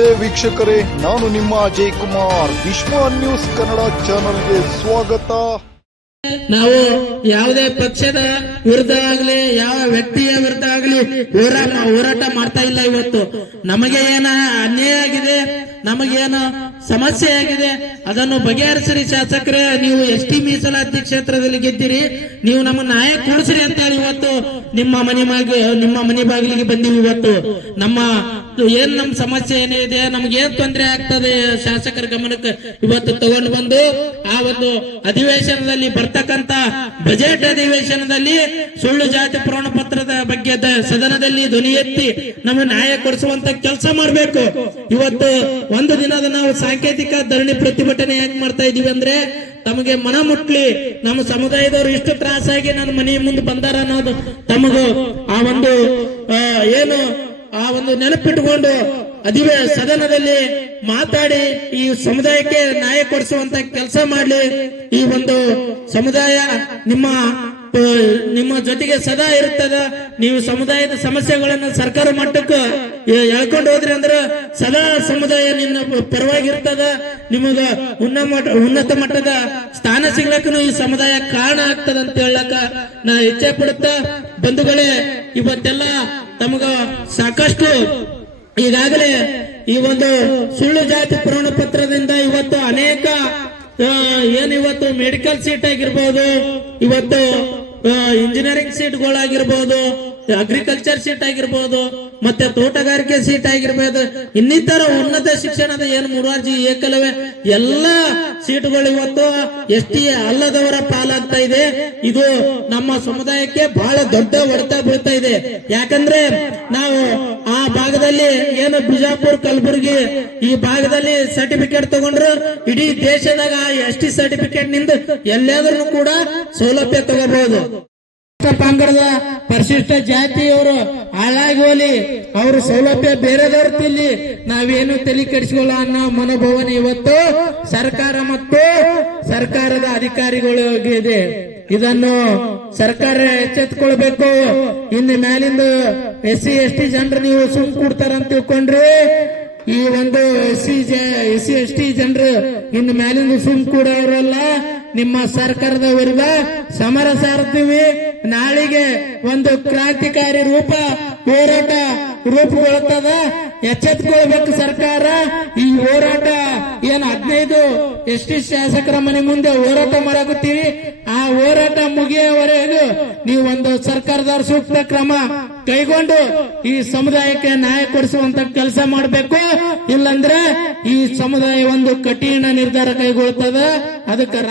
ನಮಸ್ತೆ ವೀಕ್ಷಕರೇ, ನಾನು ನಿಮ್ಮ ಅಜಯ್ ಕುಮಾರ್. ವಿಶ್ವ ನ್ಯೂಸ್ ಕನ್ನಡ ಚಾನೆಲ್ಗೆ ಸ್ವಾಗತ. ನಾವು ಯಾವುದೇ ಪಕ್ಷದ ವಿರುದ್ಧ ಆಗಲಿ ಯಾವ ವ್ಯಕ್ತಿಯ ವಿರುದ್ಧ ಆಗಲಿ ಹೋರಾಟ ಮಾಡ್ತಾ ಇಲ್ಲ. ಇವತ್ತು ನಮಗೆ ಏನ ಅನ್ಯಾಯ ಆಗಿದೆ, ನಮಗೇನು ಸಮಸ್ಯೆ ಆಗಿದೆ, ಅದನ್ನು ಬಗೆಹರಿಸಿರಿ ಶಾಸಕರೇ. ನೀವು ಎಸ್ಟಿ ಮೀಸಲಾತಿ ಕ್ಷೇತ್ರದಲ್ಲಿ ಗೆದ್ದಿರಿ, ನೀವು ನಮ್ಮ ನ್ಯಾಯ ಕೊಡಿಸ್ರಿ ಅಂತ ಹೇಳಿ ಇವತ್ತು ನಿಮ್ಮ ಮನೆ ಬಾಗಿಲಿಗೆ ಬಂದಿವಿ. ಇವತ್ತು ನಮ್ಮ ಸಮಸ್ಯೆ ಏನಿದೆ, ನಮ್ಗೇನ್ ತೊಂದರೆ ಆಗ್ತದೆ ಶಾಸಕರ ಗಮನಕ್ಕೆ ಇವತ್ತು ತಗೊಂಡು ಬಂದು ಆ ಒಂದು ಅಧಿವೇಶನದಲ್ಲಿ ಬರ್ತಕ್ಕಂತ ಬಜೆಟ್ ಅಧಿವೇಶನದಲ್ಲಿ ಸುಳ್ಳು ಜಾತಿ ಪ್ರಮಾಣ ಪತ್ರದ ಬಗ್ಗೆ ಸದನದಲ್ಲಿ ಧ್ವನಿ ಎತ್ತಿ ನಮಗೆ ನ್ಯಾಯ ಕೊಡಿಸುವಂತ ಕೆಲಸ ಮಾಡಬೇಕು. ಇವತ್ತು ಒಂದು ದಿನದ ನಾವು ಸಾಂಕೇತಿಕ ಧರಣಿ ಪ್ರತಿಭಟನೆ ಯಾಕೆ ಮಾಡ್ತಾ ಇದೀವಿ ಅಂದ್ರೆ, ತಮಗೆ ಮನ ಮುಟ್ಲಿ, ನಮ್ಮ ಸಮುದಾಯದವರು ಇಷ್ಟು ತ್ರಾಸಾಗಿ ನನ್ನ ಮನೆ ಮುಂದೆ ಬಂದಾರ ಅನ್ನೋದು ತಮಗೂ ಆ ಒಂದು ನೆನಪಿಟ್ಟುಕೊಂಡು ಸದನದಲ್ಲಿ ಮಾತಾಡಿ ಈ ಸಮುದಾಯಕ್ಕೆ ನ್ಯಾಯ ಕೊಡಿಸುವಂತ ಕೆಲಸ ಮಾಡ್ಲಿ. ಈ ಒಂದು ಸಮುದಾಯ ನಿಮ್ಮ ಜೊತೆಗೆ ಸದಾ ಇರುತ್ತದ. ನೀವು ಸಮುದಾಯದ ಸಮಸ್ಯೆಗಳನ್ನ ಸರ್ಕಾರ ಮಟ್ಟಕ್ಕೆ ಹೇಳ್ಕೊಂಡು ಹೋದ್ರಿ ಅಂದ್ರೆ ಸದಾ ಸಮುದಾಯ ನಿನ್ನ ಪರವಾಗಿರ್ತದ. ನಿಮಗ ಉನ್ನತ ಮಟ್ಟದ ಸ್ಥಾನ ಸಿಗ್ಲಕ್ಕೂ ಈ ಸಮುದಾಯ ಕಾರಣ ಆಗ್ತದ ಅಂತ ಹೇಳಕ ನಾ ಇಚ್ಛೆ ಪಡುತ್ತ. ಬಂಧುಗಳೇ, ಇವತ್ತೆಲ್ಲ ತಮಗ ಸಾಕಷ್ಟು ಈಗಾಗಲೇ ಈ ಒಂದು ಸುಳ್ಳು ಜಾತಿ ಪ್ರಮಾಣ ಪತ್ರದಿಂದ ಇವತ್ತು ಅನೇಕ ಇವತ್ತು ಮೆಡಿಕಲ್ ಸೀಟ್ ಆಗಿರ್ಬೋದು, ಇವತ್ತು ಇಂಜಿನಿಯರಿಂಗ್ ಸೀಟ್ಗಳಾಗಿರ್ಬೋದು, ಅಗ್ರಿಕಲ್ಚರ್ ಸೀಟ್ ಆಗಿರ್ಬೋದು, ಮತ್ತೆ ತೋಟಗಾರಿಕೆ ಸೀಟ್ ಆಗಿರ್ಬೋದು, ಇನ್ನಿತರ ಉನ್ನತ ಶಿಕ್ಷಣದ ಮುರಾರ್ಜಿ ಏಕಲವ್ಯ ಎಲ್ಲ ಸೀಟುಗಳು ಇವತ್ತು ಎಸ್ಟಿ ಅಲ್ಲದವರ ಪಾಲಾಗ್ತಾ ಇದೆ. ಇದು ನಮ್ಮ ಸಮುದಾಯಕ್ಕೆ ಬಹಳ ದೊಡ್ಡ ಹೊಡೆತ ಬೀಳ್ತಾ ಇದೆ. ಯಾಕಂದ್ರೆ ನಾವು ಆ ಭಾಗದಲ್ಲಿ ಬಿಜಾಪುರ, ಕಲಬುರಗಿ ಈ ಭಾಗದಲ್ಲಿ ಸರ್ಟಿಫಿಕೇಟ್ ತಗೊಂಡ್ರು ಇಡೀ ದೇಶದಾಗ ಎಸ್ಟಿ ಸರ್ಟಿಫಿಕೇಟ್ ನಿಂದ ಎಲ್ಲಾದ್ರೂ ಕೂಡ ಸೌಲಭ್ಯ ತಗೋಬಹುದು. ಪಂಗಡದ ಪರಿಶಿಷ್ಟ ಜಾತಿಯವರು ಹಾಳಾಗಿ ಹೋಲಿ, ಅವ್ರ ಸೌಲಭ್ಯ ಬೇರೆದವ್ರ ತಿಲ್ಲಿ ನಾವೇನು ತಲೆ ಕೆಡಿಸ್ಕೊಳ್ಳ ಅನ್ನೋ ಮನೋಭಾವನೆ ಇವತ್ತು ಸರ್ಕಾರ ಮತ್ತು ಸರ್ಕಾರದ ಅಧಿಕಾರಿಗಳಿಗೆ. ಇದನ್ನು ಸರ್ಕಾರ ಎಚ್ಚೆತ್ಕೊಳ್ಬೇಕು. ಇನ್ನು ಮ್ಯಾಲಿಂದ SC ST ಜನರು ನೀವು ಸುಮ್ ಕೊಡ್ತಾರಂತ ತಿಳ್ಕೊಂಡ್ರಿ, ಈ ಒಂದು SC ST ಜನರು ಇನ್ನು ಮ್ಯಾಲಿಂದ ಸುಮ್ ಕೂಡೋರಲ್ಲ. ನಿಮ್ಮ ಸರ್ಕಾರದ ವಿರುದ್ಧ ಸಮರ ಸಾರ್ತೀವಿ. ನಾಳಿಗೆ ಒಂದು ಕ್ರಾಂತಿಕಾರಿ ಹೋರಾಟ ರೂಪುಗೊಳ್ಳುತ್ತದ. ಎಚ್ಚೆತ್ಕೊಳ್ಬೇಕು ಸರ್ಕಾರ. ಈ ಹೋರಾಟ 15 ST ಶಾಸಕರ ಮನೆ ಮುಂದೆ ಹೋರಾಟ ಮಾಡಕತ್ತೀವಿ. ಆ ಹೋರಾಟ ಮುಗಿಯುವವರೆಗೂ ನೀವು ಒಂದು ಸರ್ಕಾರದವ್ರ ಸೂಕ್ತ ಕ್ರಮ ಕೈಗೊಂಡು ಈ ಸಮುದಾಯಕ್ಕೆ ನ್ಯಾಯ ಕೊಡಿಸುವಂತ ಕೆಲಸ ಮಾಡಬೇಕು. ಇಲ್ಲಂದ್ರೆ ಈ ಸಮುದಾಯ ಒಂದು ಕಠಿಣ ನಿರ್ಧಾರ ಕೈಗೊಳ್ಳುತ್ತದೆ. ಅದಕ್ಕೆ